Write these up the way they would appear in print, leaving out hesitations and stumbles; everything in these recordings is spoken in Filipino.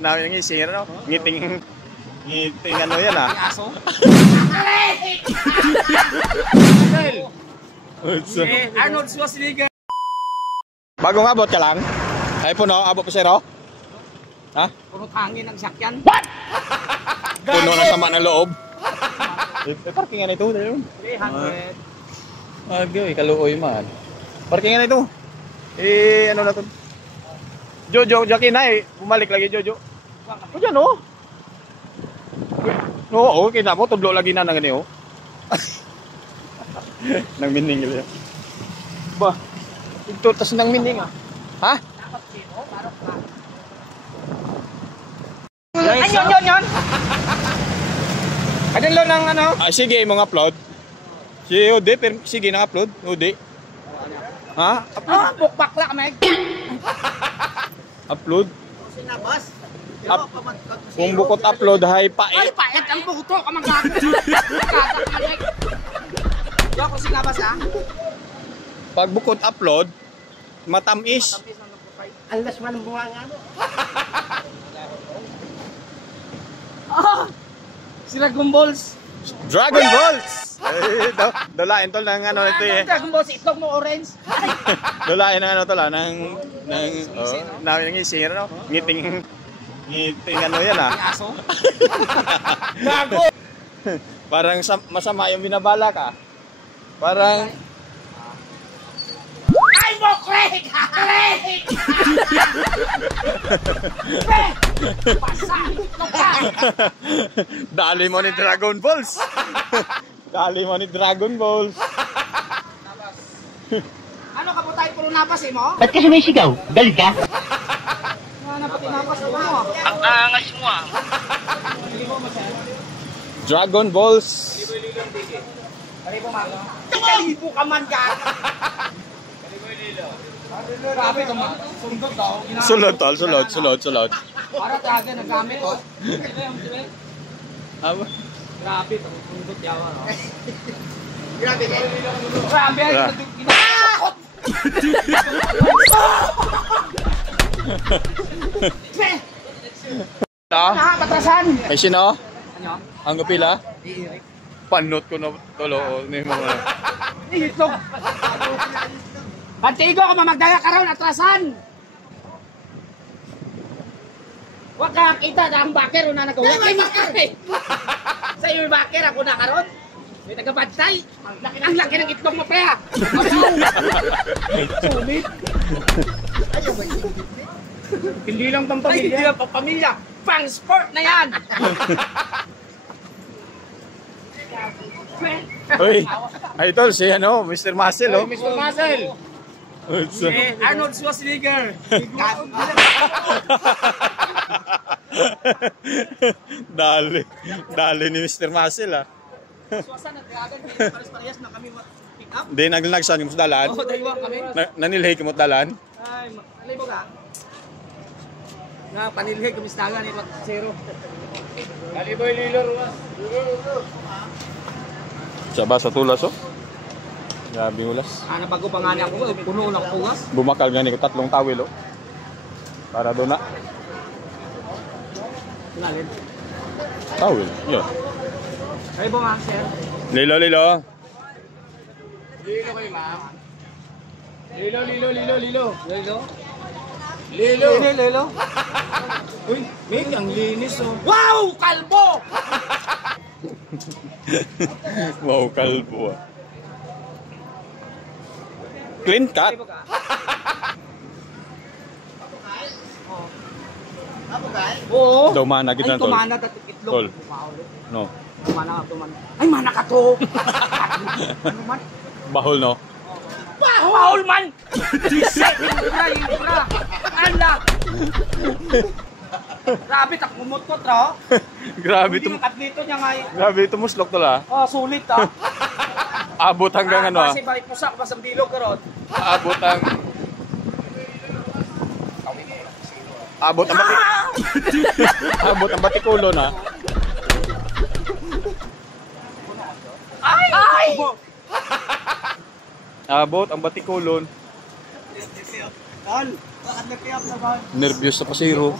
Namin ng ngising, ano? Ngiting ano yan, ah. Aso? Arnold Schwarzenegger. Bagong abot ka lang? Ay puno, abot pa zero? Ha? Puno hangin ang sakyan. What? Puno ng sama ng loob. Parkingan ito. 300. Agay, kaluoy man. Parkingan ito. Ano na to? Jojo, Jackie na eh. Bumalik lagi Jojo. O dyan oh. Oo, kita mo, tublo lagi na gani oh. Nang mining gila. Ba, ito tas nang mining ah. Ha? Yan. Adin lo ng ano? Ah, sige, mong upload. Si Ode, sige nang upload. Ode. Ha? Bukbakla meg. Upload. Sinabas. Kung bukod upload, hay pait. Ay, pait ang buto ka magago. Yo ko sinabas ah. Pag bukod upload, matamis. Alas man ang bunga nga. Ah! Dragon Balls. Dragon Balls. Dolain tol ng ano ito eh. Dragon Balls itlog mo orange. Dolain ng ano tol ah, ng ngising, ano? Ngiting ano yan ah. Aso? Gago. Parang masama yung binabala ka. Parang ay mo Craig! Craig! dali mo ni Dragon Balls. Dali mo ni Dragon Balls. Ano ka po tayo puro napas eh mo? Ba't ka sumisigaw? Galit ka? Ano pati napas mo mo? Ang angas mo ah. Dragon Balls. Kalibo mago. Kalibo ka man ka. Grabe ka man. Sundot daw. Sulod tol, sulod. Para talaga nagamit oh. Aba. Grabe to. Sundot yawa no. Grabe ka. Grabe ay ginakot. Patrasan. Ay sino? Ano? Ang gapila? Iirik. Panot ko na tolo ni mo. Iitok. Pantigo ka mamagdaya ka raw atrasan. Huwag ka kita na ang baker o na nagawa. Ay, baker eh. Sa iyo baker ako na karon. May taga-bantay. Ang laki ng itlog mo, pre ha. Sulit. Hindi lang pang pamilya. Hindi lang pang pamilya. Pang sport na yan. Uy, ay tol, si ano, Mr. Muscle oh. Mr. Muscle. Arnold Schwarzenegger. Dali ni Mr. Muscle ah. Suwasan at kaagad kayo pares-parehas na kami pick up. Di naglagsan yung dalan. Oo, daywa kami. Nanilhay ka mo dalan. Ay, alibo ka. Nga, panilhig kami sa taga ni Zero. Aliboy lilor was. Saba sa tulas oh. Grabe ulas. Ano bago pa nga niya ako, puno ng pugas. Bumakal gani ko 3 tawil oh. Para do na. Lalim. Tawil. Yeah. Alibo nga, sir. Lilo. Lilo kayo, ma'am. Lilo. Lilo. Uy, may ang linis oh. Wow! Kalbo! Wow, kalbo ah. Clean cut. Oo. Daw mana gid na tol. Ay, tumana at itlog. Tol. No. Tumana. Ay, mana ka to. Ano man? Bahol no. Bahol man! Ibra. Ala! Grabe, takmumot ko, tro. Grabe Hindi yung katlito niya nga eh. Grabe tumuslok tol ah. Oh, sulit ah. Abot hanggang ano ah. Kasi balik pusak, basang bilog ka ron. Abot ang Abot ang batikulo na. Ay! Abot ang batikulon. Tol, bakit nagkiyap naman? Nervyos sa pasiro.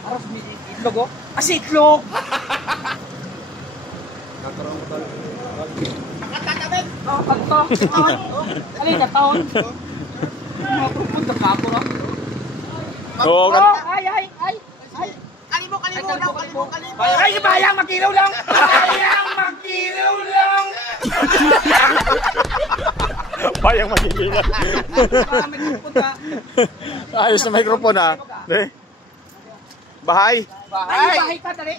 Aros, may itlog oh. Kasi itlog! Nakatatabit! Oo, kanto. Alin na taon? Mga pupunta ka po ro. Oo, Ay! Kalimo! Ay, bayang magkilaw lang! Bayang magkilaw lang! Bayang magigilan. Marami pupunta. Ayos na microphone ha. Bahay. Ay, bahay ka, dali!